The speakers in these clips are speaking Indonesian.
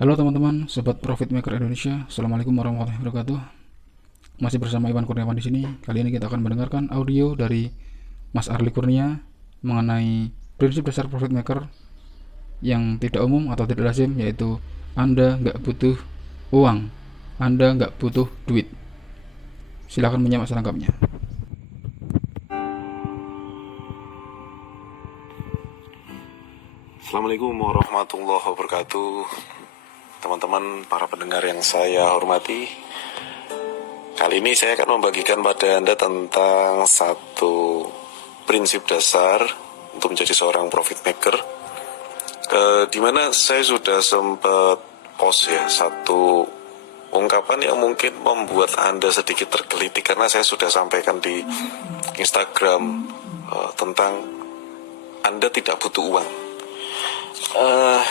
Halo teman-teman, sobat Profit Maker Indonesia. Assalamualaikum warahmatullahi wabarakatuh. Masih bersama Iwan Kurniawan di sini. Kali ini kita akan mendengarkan audio dari Mas Arli Kurnia mengenai prinsip dasar Profit Maker yang tidak umum atau tidak lazim, yaitu Anda nggak butuh uang, Anda nggak butuh duit. Silakan menyimak selengkapnya. Assalamualaikum warahmatullahi wabarakatuh. Teman-teman para pendengar yang saya hormati, kali ini saya akan membagikan pada Anda tentang satu prinsip dasar untuk menjadi seorang profit maker, dimana saya sudah sempat post ya satu ungkapan yang mungkin membuat Anda sedikit tergelitik, karena saya sudah sampaikan di Instagram tentang Anda tidak butuh uang.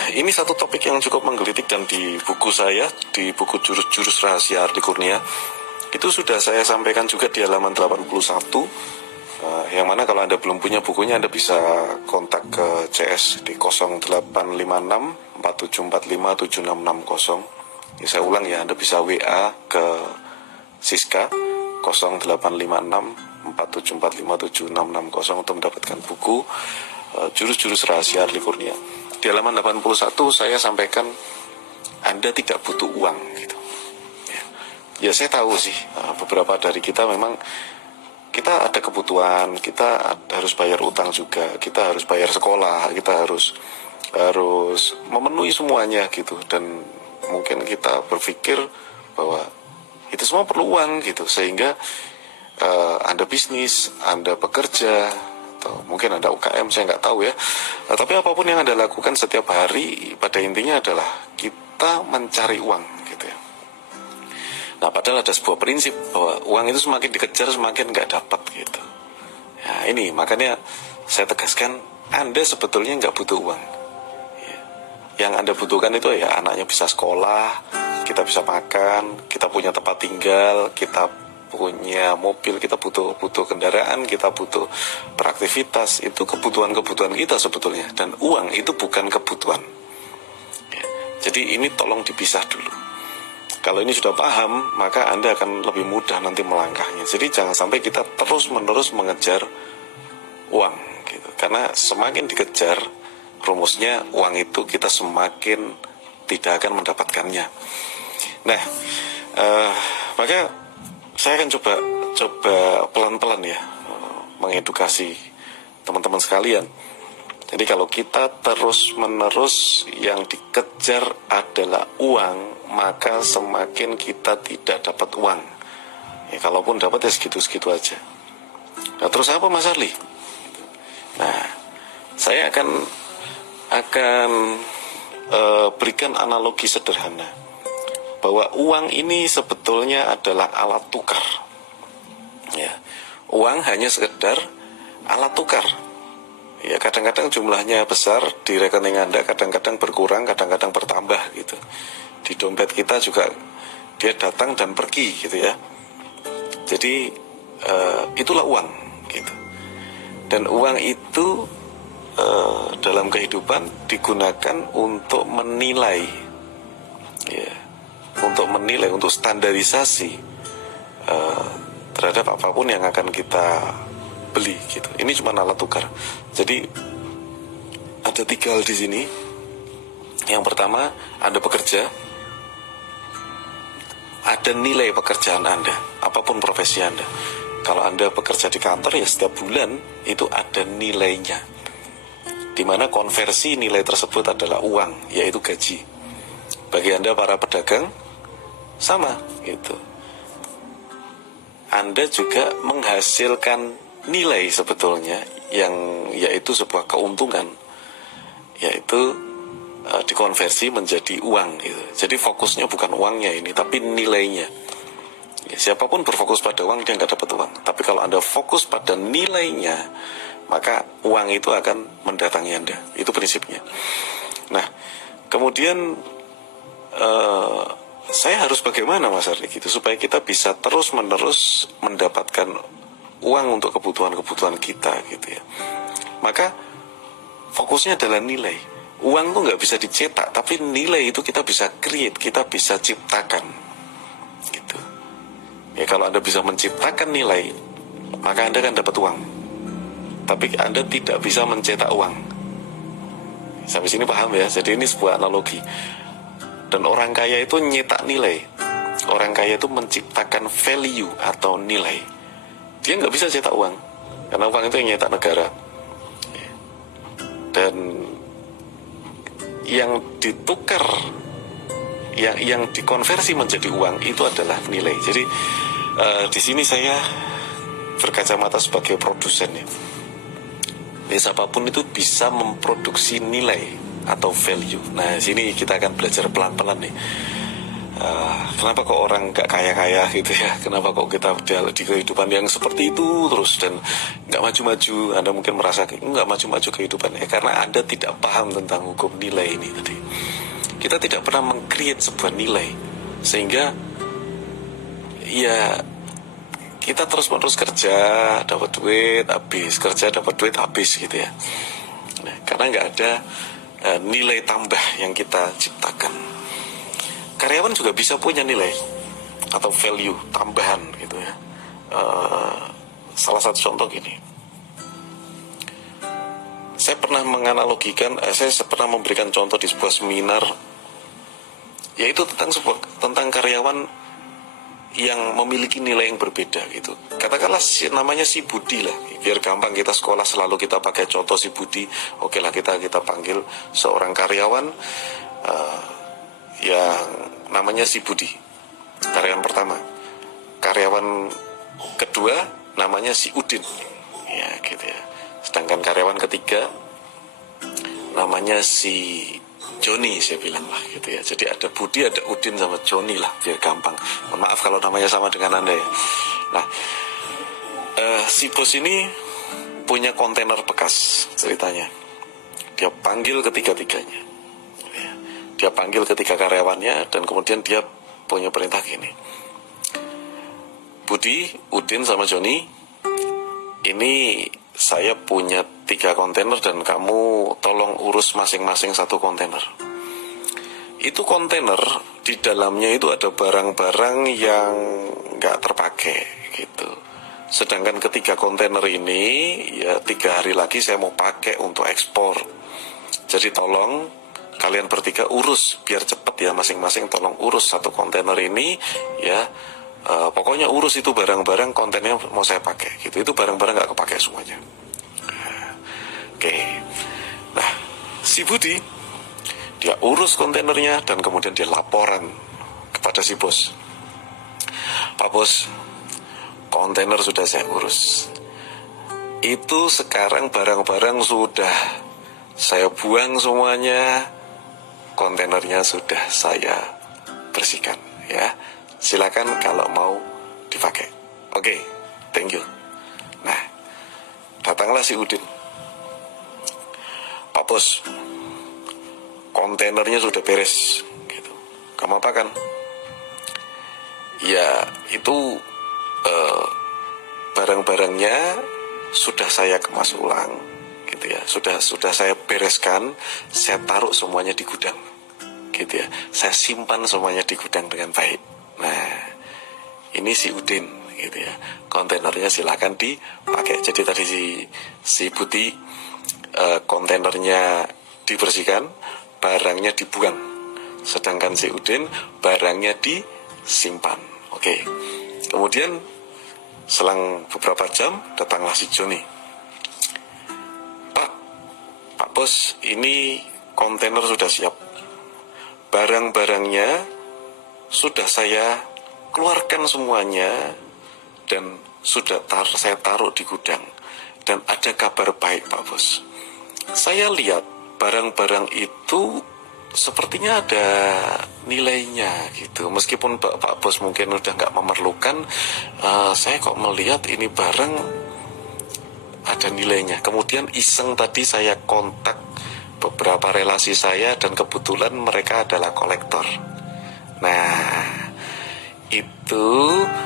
Ini satu topik yang cukup menggelitik, dan di buku saya, di buku Jurus Rahasia Arli Kurnia, itu sudah saya sampaikan juga di halaman 81, yang mana kalau Anda belum punya bukunya, Anda bisa kontak ke CS di 0856 4745 7660. Ya, saya ulang ya, Anda bisa WA ke Siska 0856 4745 7660 untuk mendapatkan buku Jurus Rahasia Arli Kurnia. Di halaman 81 saya sampaikan Anda tidak butuh uang gitu. Ya saya tahu sih, beberapa dari kita memang kita ada kebutuhan, kita harus bayar utang juga, kita harus bayar sekolah, kita harus memenuhi semuanya gitu, dan mungkin kita berpikir bahwa itu semua perlu uang gitu, sehingga Anda bisnis, Anda bekerja, atau mungkin ada UKM, saya nggak tahu ya. Tapi apapun yang Anda lakukan setiap hari, pada intinya adalah kita mencari uang gitu ya. Nah, padahal ada sebuah prinsip bahwa uang itu semakin dikejar semakin nggak dapat gitu. Nah, ini makanya saya tegaskan, Anda sebetulnya nggak butuh uang. Yang Anda butuhkan itu ya anaknya bisa sekolah, kita bisa makan, kita punya tempat tinggal, kita punya mobil, kita butuh kendaraan, kita butuh beraktivitas. Itu kebutuhan kita sebetulnya, dan uang itu bukan kebutuhan ya. Jadi ini tolong dipisah dulu. Kalau ini sudah paham, maka Anda akan lebih mudah nanti melangkahnya. Jadi jangan sampai kita terus-menerus mengejar uang gitu. Karena semakin dikejar, rumusnya uang itu kita semakin tidak akan mendapatkannya. Nah, maka saya akan coba pelan-pelan ya mengedukasi teman-teman sekalian. Jadi kalau kita terus-menerus yang dikejar adalah uang, maka semakin kita tidak dapat uang. Ya, kalaupun dapat ya segitu-segitu aja. Nah, terus apa Mas Arli? Nah, saya akan berikan analogi sederhana, bahwa uang ini sebetulnya adalah alat tukar. Ya, uang hanya sekedar alat tukar. Ya, kadang-kadang jumlahnya besar di rekening Anda, kadang-kadang berkurang, kadang-kadang bertambah gitu. Di dompet kita juga dia datang dan pergi gitu ya. Jadi itulah uang gitu. Dan uang itu dalam kehidupan digunakan untuk menilai, ya, untuk standarisasi terhadap apapun yang akan kita beli gitu. Ini cuma alat tukar. Jadi ada 3 hal di sini. Yang pertama, Anda bekerja, ada nilai pekerjaan Anda, apapun profesi Anda. Kalau Anda bekerja di kantor, ya setiap bulan itu ada nilainya, di mana konversi nilai tersebut adalah uang, yaitu gaji. Bagi Anda para pedagang, sama gitu. Anda juga menghasilkan nilai sebetulnya, yang yaitu sebuah keuntungan, yaitu dikonversi menjadi uang gitu. Jadi fokusnya bukan uangnya ini, tapi nilainya. Ya, siapapun berfokus pada uang, dia nggak dapat uang. Tapi kalau Anda fokus pada nilainya, maka uang itu akan mendatangi Anda. Itu prinsipnya. Nah, kemudian saya harus bagaimana Mas Arli gitu, supaya kita bisa terus-menerus mendapatkan uang untuk kebutuhan-kebutuhan kita gitu ya. Maka fokusnya adalah nilai. Uang tuh nggak bisa dicetak, tapi nilai itu kita bisa create, kita bisa ciptakan, gitu. Ya kalau Anda bisa menciptakan nilai, maka Anda akan dapat uang. Tapi Anda tidak bisa mencetak uang. Sampai sini paham ya? Jadi ini sebuah analogi. Dan orang kaya itu nyetak nilai. Orang kaya itu menciptakan value atau nilai. Dia nggak bisa cetak uang, karena uang itu yang nyetak negara. Dan yang ditukar, yang dikonversi menjadi uang itu adalah nilai. Jadi di sini saya berkacamata sebagai produsen ya. Jadi siapapun itu bisa memproduksi nilai atau value. Nah, sini kita akan belajar pelan-pelan nih. Kenapa kok orang gak kaya-kaya gitu ya? Kenapa kok kita di kehidupan yang seperti itu terus dan gak maju-maju? Anda mungkin merasa gak maju-maju kehidupannya karena Anda tidak paham tentang hukum nilai ini tadi. Kita tidak pernah meng-create sebuah nilai, sehingga ya kita terus-menerus kerja, dapat duit, habis, kerja, dapat duit, habis gitu ya. Nah, karena nggak ada nilai tambah yang kita ciptakan. Karyawan juga bisa punya nilai atau value tambahan gitu ya. Salah satu contoh gini. Saya pernah menganalogikan, saya pernah memberikan contoh di sebuah seminar, yaitu tentang karyawan yang memiliki nilai yang berbeda gitu. Katakanlah namanya si Budi lah, biar gampang kita sekolah selalu kita pakai contoh si Budi. Oke lah, kita panggil seorang karyawan yang namanya si Budi, karyawan pertama. Karyawan kedua namanya si Udin, ya gitu ya. Sedangkan karyawan ketiga namanya si Joni, saya bilang lah gitu ya. Jadi ada Budi, ada Udin sama Joni lah, biar gampang. Mohon maaf kalau namanya sama dengan Anda ya. Nah, si bos ini punya kontainer bekas ceritanya. Dia panggil ketiga-tiganya. Dia panggil ketiga karyawannya dan kemudian dia punya perintah gini. Budi, Udin sama Joni, ini saya punya 3 kontainer dan kamu tolong urus masing-masing 1 kontainer. Itu kontainer di dalamnya itu ada barang-barang yang nggak terpakai gitu. Sedangkan ketiga kontainer ini ya 3 hari lagi saya mau pakai untuk ekspor. Jadi tolong kalian bertiga urus biar cepat ya, masing-masing tolong urus 1 kontainer ini ya. Pokoknya urus itu barang-barang kontennya mau saya pakai gitu. Itu barang-barang nggak kepake semuanya. Oke. Nah, si Budi dia urus kontainernya dan kemudian dia laporan kepada si bos. Pak bos, kontainer sudah saya urus. Itu sekarang barang-barang sudah saya buang semuanya. Kontainernya sudah saya bersihkan ya. Silakan kalau mau dipakai. Oke, thank you. Nah, datanglah si Udin. Pak bos, kontainernya sudah beres gitu. Kamu apa kan? Ya, itu barang-barangnya sudah saya kemas ulang gitu ya. Sudah saya bereskan, saya taruh semuanya di gudang gitu ya. Saya simpan semuanya di gudang dengan baik. Nah, ini si Udin gitu ya. Kontainernya silakan dipakai. Jadi tadi si Budi kontainernya dibersihkan, barangnya dibuang. Sedangkan si Udin barangnya disimpan. Oke. Kemudian selang beberapa jam datanglah si Joni. Pak bos, ini kontainer sudah siap. Barang-barangnya sudah saya keluarkan semuanya dan sudah saya taruh di gudang. Dan ada kabar baik Pak bos. Saya lihat barang-barang itu sepertinya ada nilainya gitu. Meskipun Pak bos mungkin udah nggak memerlukan, saya kok melihat ini barang ada nilainya. Kemudian iseng tadi saya kontak beberapa relasi saya dan kebetulan mereka adalah kolektor. Nah, itu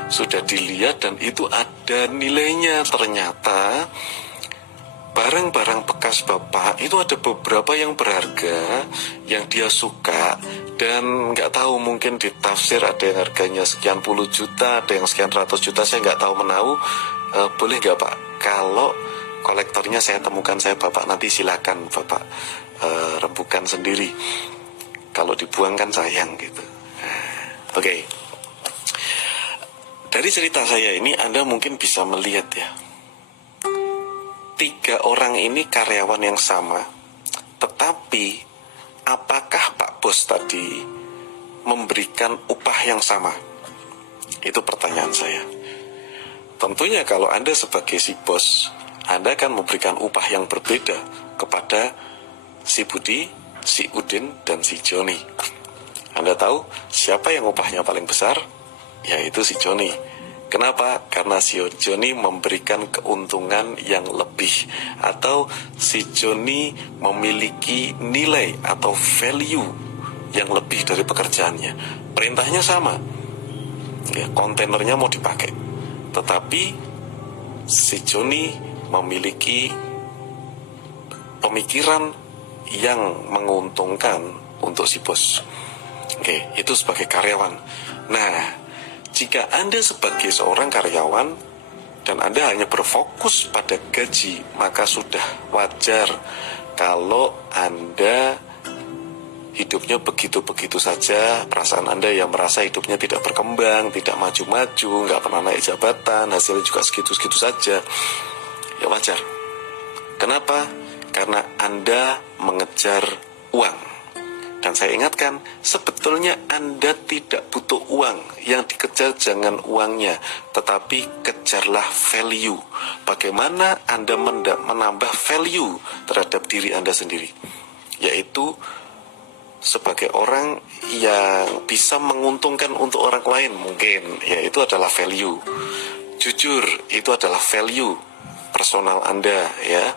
sudah dilihat dan itu ada nilainya. Ternyata barang-barang bekas Bapak itu ada beberapa yang berharga, yang dia suka, dan nggak tahu, mungkin di tafsir ada yang harganya sekian puluh juta, ada yang sekian ratus juta, saya nggak tahu menahu. Boleh nggak Pak, kalau kolektornya saya temukan, saya Bapak, nanti silakan Bapak rembukan sendiri. Kalau dibuang kan sayang gitu. Oke. Dari cerita saya ini Anda mungkin bisa melihat ya, 3 orang ini karyawan yang sama, tetapi apakah Pak Bos tadi memberikan upah yang sama? Itu pertanyaan saya. Tentunya kalau Anda sebagai si bos, Anda akan memberikan upah yang berbeda kepada si Budi, si Udin, dan si Joni. Anda tahu siapa yang upahnya paling besar? Yaitu si Joni. Kenapa? Karena si Joni memberikan keuntungan yang lebih, atau si Joni memiliki nilai atau value yang lebih dari pekerjaannya. Perintahnya sama, ya, kontainernya mau dipakai, tetapi si Joni memiliki pemikiran yang menguntungkan untuk si bos. Oke, itu sebagai karyawan. Nah, jika Anda sebagai seorang karyawan dan Anda hanya berfokus pada gaji, maka sudah wajar kalau Anda hidupnya begitu-begitu saja. Perasaan Anda yang merasa hidupnya tidak berkembang, tidak maju-maju, nggak pernah naik jabatan, hasilnya juga segitu-segitu saja. Ya wajar. Kenapa? Karena Anda mengejar uang. Dan saya ingatkan, sebetulnya Anda tidak butuh uang. Yang dikejar jangan uangnya, tetapi kejarlah value. Bagaimana Anda menambah value terhadap diri Anda sendiri, yaitu sebagai orang yang bisa menguntungkan untuk orang lain mungkin, ya itu adalah value. Jujur, itu adalah value personal Anda, ya.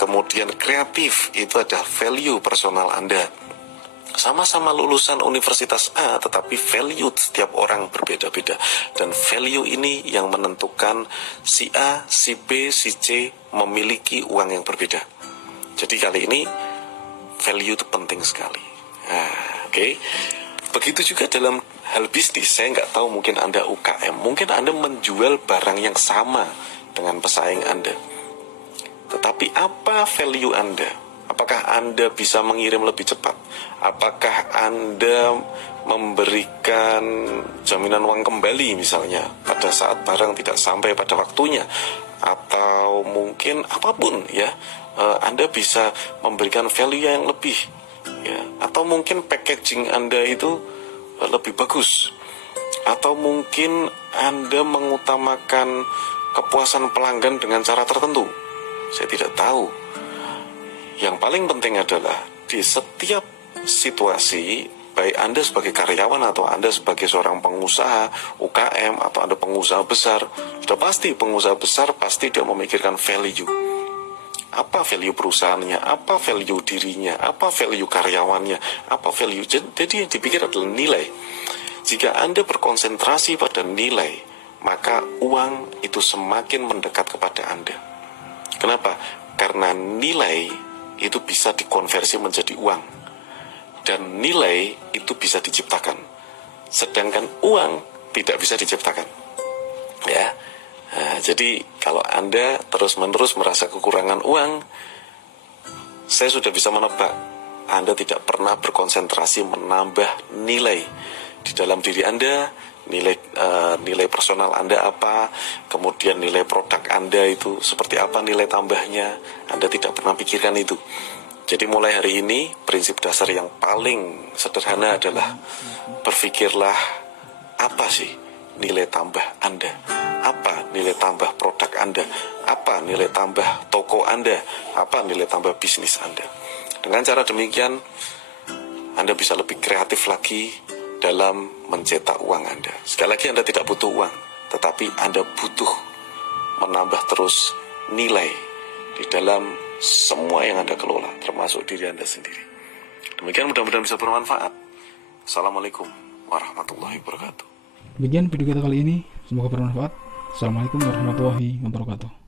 Kemudian kreatif, itu adalah value personal Anda. Sama-sama lulusan universitas A, tetapi value setiap orang berbeda-beda. Dan value ini yang menentukan si A, si B, si C memiliki uang yang berbeda. Jadi kali ini value itu penting sekali. Oke. Begitu juga dalam hal bisnis. Saya nggak tahu, mungkin Anda UKM, mungkin Anda menjual barang yang sama dengan pesaing Anda. Tetapi apa value Anda? Apakah Anda bisa mengirim lebih cepat? Apakah Anda memberikan jaminan uang kembali misalnya pada saat barang tidak sampai pada waktunya? Atau mungkin apapun ya, Anda bisa memberikan value yang lebih ya. Atau mungkin packaging Anda itu lebih bagus. Atau mungkin Anda mengutamakan kepuasan pelanggan dengan cara tertentu. Saya tidak tahu. Yang paling penting adalah di setiap situasi, baik Anda sebagai karyawan atau Anda sebagai seorang pengusaha UKM atau Anda pengusaha besar, sudah pasti pengusaha besar pasti dia memikirkan value. Apa value perusahaannya, apa value dirinya, apa value karyawannya, apa value. Jadi yang dipikir adalah nilai. Jika Anda berkonsentrasi pada nilai, maka uang itu semakin mendekat kepada Anda. Kenapa? Karena nilai itu bisa dikonversi menjadi uang, dan nilai itu bisa diciptakan, sedangkan uang tidak bisa diciptakan, ya. Jadi kalau Anda terus-menerus merasa kekurangan uang, saya sudah bisa menebak Anda tidak pernah berkonsentrasi menambah nilai di dalam diri Anda. Nilai personal Anda apa, kemudian nilai produk Anda itu seperti apa nilai tambahnya, Anda tidak pernah pikirkan itu. Jadi mulai hari ini prinsip dasar yang paling sederhana adalah berpikirlah, apa sih nilai tambah Anda, apa nilai tambah produk Anda, apa nilai tambah toko Anda, apa nilai tambah bisnis Anda. Dengan cara demikian Anda bisa lebih kreatif lagi dalam mencetak uang Anda. Sekali lagi, Anda tidak butuh uang, tetapi Anda butuh menambah terus nilai di dalam semua yang Anda kelola, termasuk diri Anda sendiri. Demikian, mudah-mudahan bisa bermanfaat. Assalamualaikum warahmatullahi wabarakatuh. Demikian video kita kali ini, semoga bermanfaat. Assalamualaikum warahmatullahi wabarakatuh.